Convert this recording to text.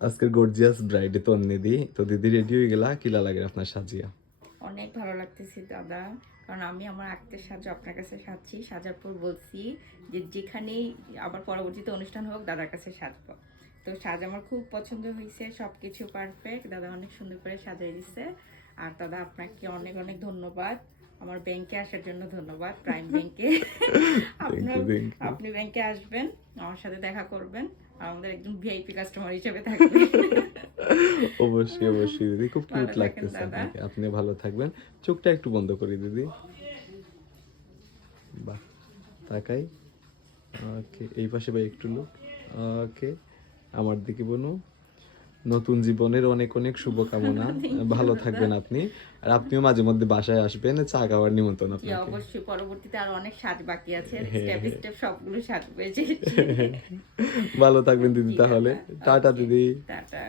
আজকের গর্জিয়াস ব্রাইডে তো দিদি, তো দিদি রেডি হয়ে গেলা, কিলা লাগে আপনার সাজিয়া? অনেক ভালো লাগতেছে দাদা, কারণ আমি আমার আত্মীয় সাহায্য আপনার কাছে সাজছি, সাজার পর বলছি যে যেখানেই আবার পরবর্তীতে অনুষ্ঠান হোক দাদার কাছে সাজবো। তো সাজ আমার খুব পছন্দ হয়েছে, সব কিছু পারফেক্ট, দাদা অনেক সুন্দর করে সাজিয়ে দিচ্ছে। আর দাদা আপনাকে অনেক অনেক ধন্যবাদ, আমার ব্যাংকে আসার জন্য ধন্যবাদ, প্রাইম ব্যাংকে। থ্যাংক আপনার ইউ, থ্যাংক ইউ। আপনি ব্যাংকে আসবেন, আমার সাথে দেখা করবেন, আমাদের একজন ভিআইপি কাস্টমার হিসেবে থাকবেন। অবশ্যই অবশ্যই দিদি, খুব কিউট ভালো থাকেন লাগতেছে দাদা। আপনাকে। আপনি ভালো থাকবেন। চোখটা একটু বন্ধ করি দিদি। বাহ, তাকাই। ওকে, এই পাশে ভাই একটু লুক। ওকে, আমার দিকে বলুন। নতুন জীবনের অনেক অনেক শুভকামনা। Thank you, ভালো দাদা। থাকবেন আপনি। আর আপনিও মাঝে মধ্যে বাসায় আসবেন, চা খাওয়ার নিমন্ত্রণ জি আপনাকে। অবশ্যই, পরবর্তীতে আর অনেক সাজ বাকি আছে, হ্যাঁ স্টেপ হ্যাঁ। স্টেপ সবগুলো সাজবো। ভালো থাকবেন দিদি জি তাহলে। দাদা। টাটা ওকে, দিদি। টাটা।